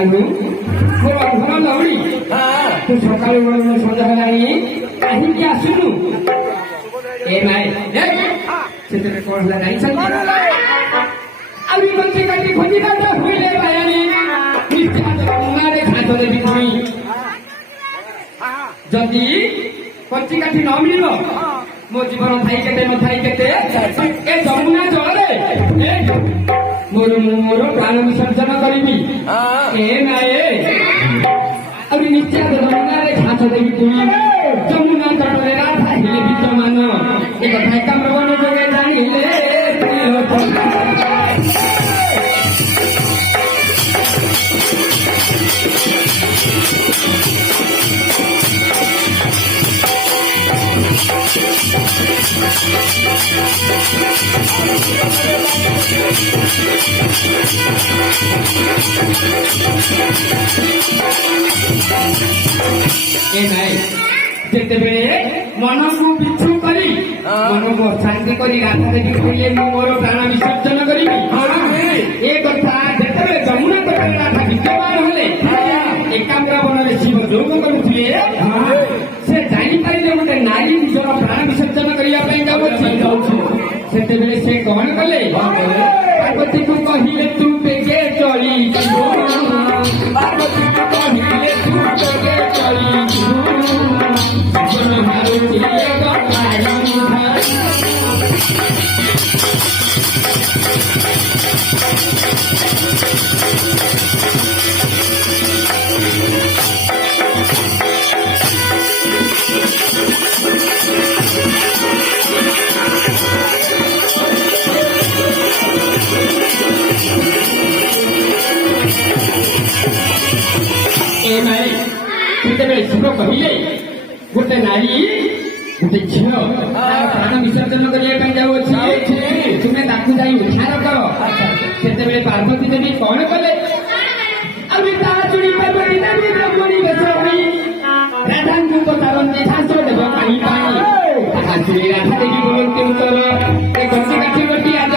କାନ୍ଦୁ ମୋର ଅଘର ଲଉଡ଼ି ତୁ ସକାଳୁ ବେଳୁ ସନ୍ଧ୍ୟା ହେଲାଣି କାହିଁକି ଆସୁନୁ? ଏ ନାଇଁ ସେଥିରେ କଣ ହେଲା ଜାଣିଛନ୍ତି? ଆହୁରି କଞ୍ଚି କାଟି ଖୋଜିବା ତ ହୁଇଲେ ବାୟାଣୀ ନିଶ୍ଚୟ ଘାସ ଦେବି ପୁଣି ଯଦି କଞ୍ଚି କାଠି ନ ମିଳିବ ମୋ ଜୀବନ ଥାଇ କେତେ ନଥାଇ କେତେ ଏ ଯମୁନା ଜଳରେ ମୋର ପ୍ରାଣ ବିସର୍ଜନ କରିବି। ଏ ନାଏ ଆହୁରି ନିଶ୍ଚୟ ଯମୁନାରେ ଘାସ ଦେବି ପୁଣି ଯମୁନା ତଟରେ ରାଧା ହେଲେ ବିଦ୍ୟମାନ ଏ କଥା ଏକାମ୍ରବନ ଯୋଗେ ଜାଣିଲେ ଏ ନାଇଁ ଯେତେବେଳେ ମନକୁ ବିଚ୍ଛୁ କରି ମନକୁ ଅଶାନ୍ତି କରି ରାଧା ଦେଖି କହିଲେ ମୁଁ ମୋର ପ୍ରାଣ ବିସର୍ଜନ କରିବି। ଏ କଥା ଯେତେବେଳେ ଯମୁନା ତଟରେ ରାଧା ବିଦ୍ୟମାନ ହେଲେ ଏକାମ୍ର ବନରେ ଶିବ ଯୋଗ କରୁଥିଲେ ସେ ଜାଣିପାରିଲେ ଗୋଟେ ନାରୀ ନିଜର ପ୍ରାଣ ବିସର୍ଜନ କରିବା ପାଇଁ ଯାଉଛି। ସେତେବେଳେ ସେ କଣ କଲେ? ପାର୍ବତୀକୁ କହିଲେ ତୁ ବେଗେ ଚଳି ପାର୍ବତୀକୁ କହିଲେ ତୁ ବେଗେ ଚଳି ସେତେବେଳେ ଶିବ କହିଲେ ଗୋଟେ ନାରୀ ଗୋଟେ ଝିଅ ପ୍ରାଣ ବିସର୍ଜନ କରିବା ପାଇଁ ଯାଉଅଛି ତୁମେ ତାକୁ ଯାଇ ଉଦ୍ଧାର କର। ସେତେବେଳେ ପାର୍ବତୀ ଦେବୀ କଣ କଲେ? ଆଉ ତା ଚୁଡ଼ି ପାର୍ବତୀ ଦେବୀ ବ୍ରହ୍ମଣୀ ବେଶ ହୋଇ ରାଧାଙ୍କୁ ପଚାରନ୍ତି ଘାସ ଦେବ ପାଣି ପାଣି ରାଧା ଦେବୀ ବୋଲନ୍ତି ଉତ୍ତର ଏ ଗତି କାଠି ଗଟି ଆଜ